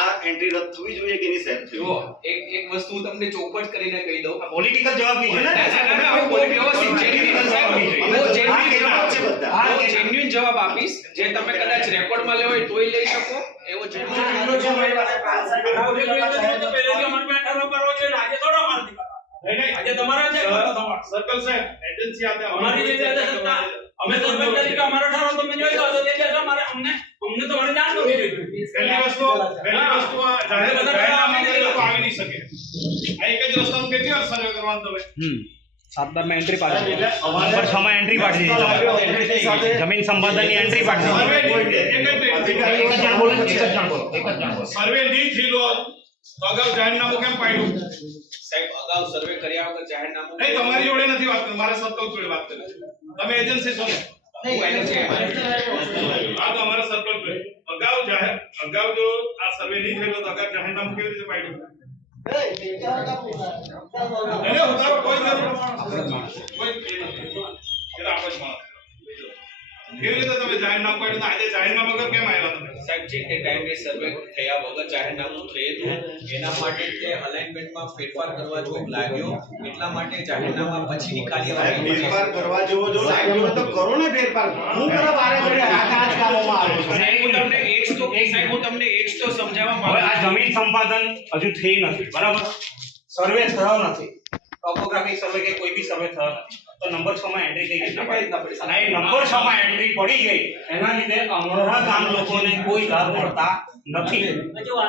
આ એન્ટ્રી રદ થવી જોઈએ કે નહીં સાહેબ? જો એક વસ્તુ હું તમને ચોખવટ કરીને કહી દઉં. પોલિટિકલ જવાબ નહીં છે ને હું વ્યવસ્થિત જેન્યુઇન જવાબ આપીશ. જે તમે કદાચ રેકોર્ડમાં લેવો હોય તોય લઈ શકો એવો આજે તમારા છે સર્કલ સાહેબ એજન્સી આતે અમારી જે સત્તા અમે સર્કલ તરીકે અમારો ઠરાવ તમે જોઈ લો તો એટલે અમારે અમને તમારે જાણ કરવી જોઈએ. પહેલી વસ્તુ જાહેર આવી નહીં શકે. આ એક જ રસ્તામાં કેટલી વાર સર્વે કરવાનું તમે? 7 માં એન્ટ્રી પાડી એટલે નંબર 6 માં એન્ટ્રી પાડી દીધી. જમીન સંપાદનની એન્ટ્રી પાડી દીધી. સર્વે નહીં થયેલો તો અગાઉ જાહેરનામું કેમ પાડ્યું? સાહેબ અગાઉ સર્વે કર્યા વગર જાહેરનામું નહીં, તમારી જોડે નથી વાત કરી, મારે સર્કલ જોડે વાત કરી. તમે એજન્સી છો ને? હું એનએચઆઈ હા, તો અમારા સર્કલ જોડે અગાઉ જો આ સર્વે નહીં થયેલો તો અગાઉ જાહેરનામું કેવી રીતે પાડ્યું? એને ઉતારો કોઈ નથી. એટલે આપણે જ માનો. કેવી રીતે તમે જાહેરનામું પાડ્યું? આજે જાહેરનામું વગર કેમ આવ્યા તમે? સાહેબ જે તે ટાઈમે સર્વે થયા વગર જાહેરનામું થયું એના માટે તે અલાઇનમેન્ટમાં ફેરફાર કરવા જો લાગ્યો એટલા માટે જાહેરનામા પછીની કાર્યવાહી ફેરફાર કરવા જેવો જો લાગ્યો તો કરો ને ફેરફાર. હું કરવા વારે ઘડી આ કામોમાં આવ્યો છું. સાહેબ હું તમને એક તો સમજાવવા હવે માંગુ આ જમીન સંપાદન હજુ થઈ નથી, બરાબર? સર્વે થયો નથી, ટોપોગ્રાફિક સર્વે કે કોઈ બી સર્વે થયો નથી, તો નંબર 6 માં એન્ટ્રી કઈ રીતના પડી? અને એ નંબર 6 માં એન્ટ્રી પડી ગઈ એના લીધે અમારા ગામ લોકોને કોઈ લાભ મળતા નથી.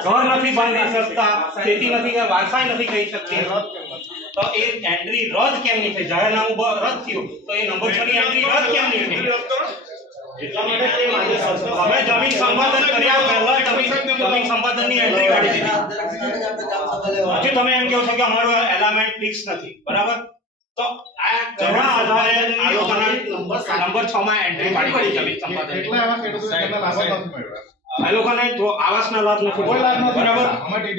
ઘર નથી બાંધી શકતા, ખેતી નથી કે વારસાઈ નથી કહી શકતી. તો એ એન્ટ્રી રદ કેમ નહીં થઈ? જાહેરનામું રદ થયું તો એ નંબર 6 ની એન્ટ્રી રદ કેમ નહીં થઈ? એટલા માટે તે માન્ય સંસ્થા હવે જમીન સંપાદન કર્યા પહેલા જમીન સંપાદનની એન્ટ્રી કાઢી દીધી. હજી તમે એમ કહો છો કે અમારો એલાઇનમેન્ટ ફિક્સ નથી, બરાબર? તો આ ઘણા આધારે આ લોકોના નંબર 6 માં એન્ટ્રી પાડી દીધી જમીન સંપાદન. આ લોકોને જો આવાસના લાભ નથી, બરાબર?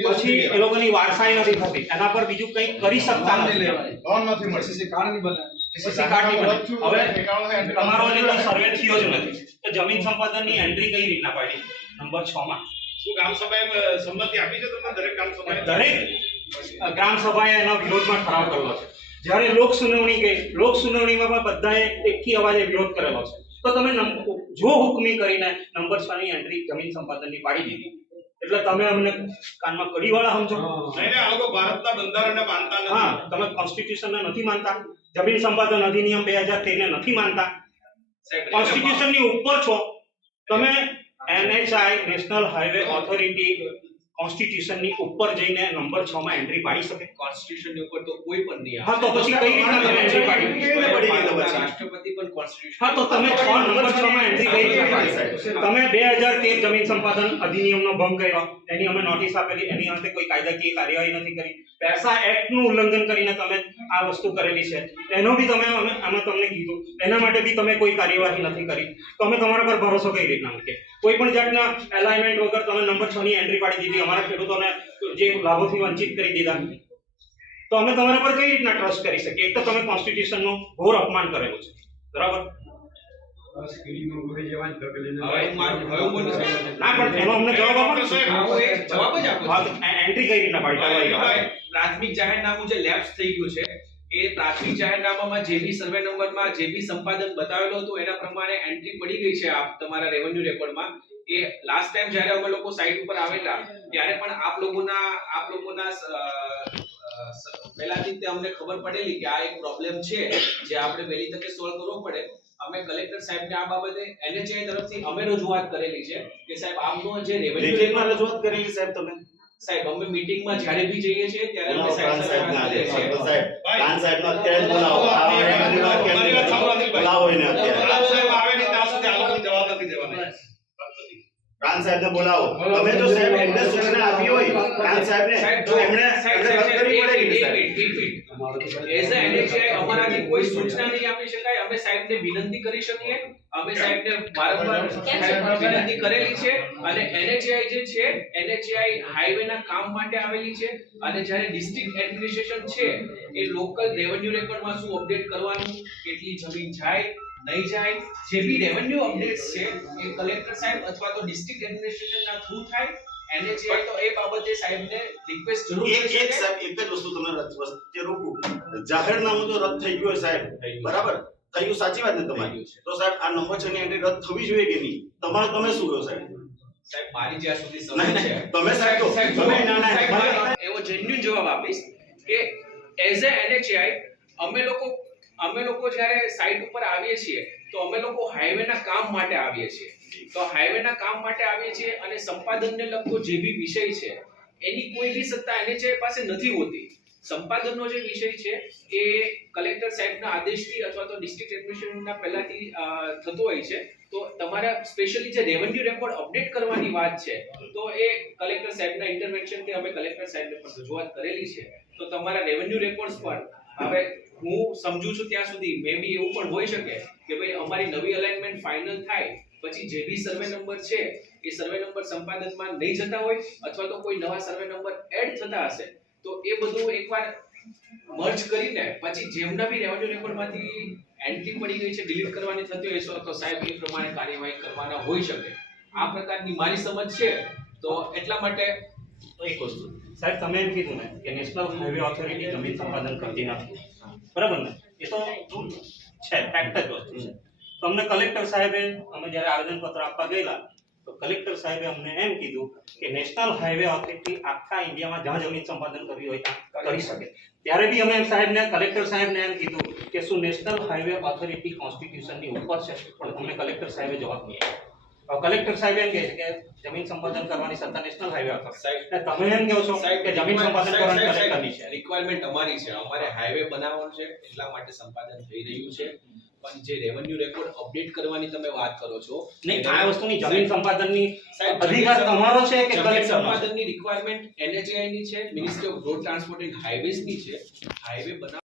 પછી એ લોકોની વારસાઈ નથી થતી, એના પર બીજું કંઈ કરી શકતા નથી. લોન નથી મળતી, સીસી કાર્ડ નહીં બને. સીસી કાર્ડ નહીં બને. હવે તમારો જે સર્વે થયો જ નથી તો જમીન સંપાદનની એન્ટ્રી કઈ રીતના પાડી નંબર 6 માં? શું ગ્રામ સભાએ સંમતિ આપી છે તમને? દરેક ગ્રામ સભાએ ગ્રામ સભાએ એના વિરોધમાં ઠરાવ કરેલો છે. જ્યારે લોક સુનાવણી ગઈ, લોક સુનાવણીમાં પણ બધાએ એકી અવાજે વિરોધ કરેલો છે. તો તમે જો હુકમી કરીને નંબર 6 ની એન્ટ્રી જમીન સંપાદનની પાડી દીધી એટલે તમે અમને કાનમાં કડીવાળા સમજો? નહીં, આ લોકો ભારતના બંધારણને માનતા નથી. હા, તમે કોન્સ્ટિટ્યુશનને નથી માનતા, જમીન સંપાદન અધિનિયમ 2013 ને નથી માનતા, કોન્સ્ટિટ્યુશનની ઉપર છો તમે. એનએચઆઈ નેશનલ હાઈવે ઓથોરિટી કોન્સ્ટિટ્યુશનની ઉપર જઈને નંબર 6 માં એન્ટ્રી પાડી શકે? કોન્સ્ટિટ્યુશનની ઉપર તો કોઈ પણ નહીં. હા, તો પછી કઈ રીતના તમે એન્ટ્રી પાડી? રાષ્ટ્રપતિ પણ કોન્સ્ટિટ્યુશન. હા, તો તમે નંબર 6 માં એન્ટ્રી કઈ રીતના પાડી? તમે 2013 જમીન સંપાદન અધિનિયમનો ભંગ કર્યો, એની અમે નોટિસ આપેલી, એની અંતે કોઈ કાયદાકીય કાર્યવાહી નથી કરી. પેસા એક્ટનું ઉલ્લંઘન કરીને તમે આ વસ્તુ કરેલી છે, એનો બી તમે અમે તમને કીધું, એના માટે બી તમે કોઈ કાર્યવાહી નથી કરી. તો અમે તમારા પર ભરોસો કઈ રીતના મૂકીએ? કોઈ પણ જાતના એલાઇનમેન્ટ વગર તમે નંબર 6 ની એન્ટ્રી પાડી દીધી, અમારા ખેડૂતોને જે લાભોથી વંચિત કરી દીધા, તો અમે તમારા પર કઈ રીતના ટ્રસ્ટ કરી શકીએ? એક તો તમે કોન્સ્ટિટ્યુશનનું ઘોર અપમાન કરેલું છે, બરાબર? ના, પણ એનો અમને જવાબ આપો. જવાબ જ આપો. એન્ટ્રી કઈ રીતના પાડી? પ્રાથમિક જાહેરનામું જે લેપ્સ થઈ ગયું છે એ પ્રાથમિક જાહેરનામામાં જે બી સર્વે નંબરમાં જે બી સંપાદન બતાવેલું હતું એના પ્રમાણે એન્ટ્રી પડી ગઈ છે આપ તમારા રેવન્યુ રેકોર્ડમાં. એ લાસ્ટ ટાઈમ જ્યારે અમે લોકો સાઇટ ઉપર આવેલા ત્યારે પણ આપ લોકોના પહેલાથી તે અમને ખબર પડેલી કે આ એક પ્રોબ્લેમ છે જે આપણે વહેલી તકે સોલ્વ કરવો પડે. અમે કલેક્ટર સાહેબને આ બાબતે એનએચઆઈ તરફથી અમે રજૂઆત કરેલી છે કે સાહેબ આપનો જે રેવન્યુ લેખિતમાં રજૂઆત કરેલી સાહેબ તમે? સાહેબ અમે મીટિંગમાં જ્યારે બી જઈએ છીએ ત્યારે અમે સાહેબ સાહેબનો અત્યારે બોલાવો. બોલાવો એને અત્યારે. સાહેબ આવે નહીં ત્યાં સુધી આ લોકોની જવાબ નથી દેવાની. પ્રાંત સાહેબને બોલાવો. તમે જો સાહેબ એમને સૂચના આપી હોય પ્રાંત સાહેબને, તો એમણે રદ કરવી પડે. એઝ અ એનએચઆઈ અમારાથી કોઈ સૂચના નહીં આપી શકાય. અમે સાહેબને વિનંતી કરી શકીએ, અમે સાહેબને વારંવાર વિનંતી કરેલી છે. અને એનએચઆઈ જે છે એનએચઆઈ હાઈવેના કામ માટે આવેલી છે. અને જ્યારે ડિસ્ટ્રિક્ટ એડમિનિસ્ટ્રેશન છે એ લોકલ રેવન્યુ રેકોર્ડમાં શું અપડેટ કરવાનું, કેટલી જમીન જાય નહીં જાય, જે બી રેવન્યુ અપડેટ્સ છે એ કલેક્ટર સાહેબ અથવા તો ડિસ્ટ્રિક્ટ એડમિનિસ્ટ્રેશનના થ્રુ થાય. NHAI તો એ બાબતે સાહેબને રિક્વેસ્ટ જરૂર એક કરી એક શકે. સાહેબ એક જ વસ્તુ તમને વચ્ચે રોકું. જાહેરનામું તો રદ થઈ ગયું હોય સાહેબ, બરાબર થયું, સાચી વાત ને તમારી? થઈ ગયું છે. તો સાહેબ આ નંબર 6 ની એન્ટ્રી રદ થવી જોઈએ કે નહીં? તમે શું કહો સાહેબ? સાહેબ મારી જ્યાં સુધી સમજ નહીં, છે નહીં, તમે સાહેબ કહો. સાહેબ, તમે ના, ના, સાહેબ, મારે- મારે એવો genuine જવાબ આપીશ કે એઝ અ NHAI અમે લોકો જ્યારે સાઇટ ઉપર આવીએ છીએ તો અમે લોકો હાઈવેના કામ માટે આવીએ છીએ. તો હાઈવેના કામ માટે આવીએ છીએ અને સંપાદનને લગતો જે બી વિષય છે એની કોઈ બી સત્તા NHAI પાસે નથી હોતી. સંપાદનનો જે વિષય છે એ કલેક્ટર સાહેબના આદેશથી અથવા તો ડિસ્ટ્રિક્ટ એડમિનિસ્ટ્રેશનના પહેલાથી થતો હોય છે. તો તમારા સ્પેશિયલી જે રેવન્યુ રેકોર્ડ અપડેટ કરવાની વાત છે તો એ કલેક્ટર સાહેબના ઇન્ટરવેન્શનથી અમે કલેક્ટર સાહેબને પણ રજૂઆત કરેલી છે. તો તમારા રેવન્યુ રેકોર્ડ્સ પણ હવે હું સમજુ છું ત્યાં સુધી મે બી એવું પણ હોઈ શકે કે ભાઈ અમારી નવી અલાઇનમેન્ટ ફાઇનલ થાય પછી જે બી સર્વે નંબર છે એ સર્વે નંબર સંપાદનમાં નહીં જતા હોય અથવા તો કોઈ નવા સર્વે નંબર એડ થતા હશે તો એ બધું એકવાર મર્જ કરીને પછી જેમના બી રેવન્યુ રેકોર્ડમાંથી એન્ટ્રી પડી ગઈ છે ડિલીટ કરવાની થતી હોય તો સાહેબ એ પ્રમાણે કાર્યવાહી કરવાના હોઈ શકે. આ પ્રકારની મારી સમજ છે. તો એટલા માટે એક વસ્તુ સાહેબ, તમે એમ કીધું ને કે નેશનલ હાઈવે ઓથોરિટી જમીન સંપાદન કરતી નથી, બરાબર ને? એ તો છે, ફેક્ટ જ વસ્તુ છે. તો અમને કલેક્ટર સાહેબે, અમે જ્યારે આવેદનપત્ર આપવા ગયેલા તો કલેક્ટર સાહેબે અમને એમ કીધું કે નેશનલ હાઈવે ઓથોરિટી આખા ઇન્ડિયામાં જ્યાં જમીન સંપાદન કરવી હોય ત્યાં કરી શકે. ત્યારે બી અમે એમ સાહેબને, કલેક્ટર સાહેબને એમ કીધું કે શું નેશનલ હાઈવે ઓથોરિટી કોન્સ્ટિટ્યુશનની ઉપર છે? પણ અમને કલેક્ટર સાહેબે જવાબ નહીં આપ્યો. કલેક્ટર સાહેબ એમ કહે છે કે જમીન સંપાદન કરવાની સત્તા નેશનલ હાઈવે ઓથોરિટી. તમે એમ કહો છો કે જમીન સંપાદન કરવાની કલેક્ટરની છે. રિક્વાયરમેન્ટ અમારી છે. અમારે હાઈવે બનાવવાનું છે એટલા માટે સંપાદન થઈ રહ્યું છે. પણ જે રેવન્યુ રેકોર્ડ અપડેટ કરવાની તમે વાત કરો છો નહીં, આ વસ્તુની જમીન સંપાદનની સાહેબ, અધિકાર તમારો છે કે જમીન કલેક્ટરનો? સંપાદનની રિક્વાયરમેન્ટ NHAI ની છે, ministry off road transport and highways ની છે. હાઈવે બનાવ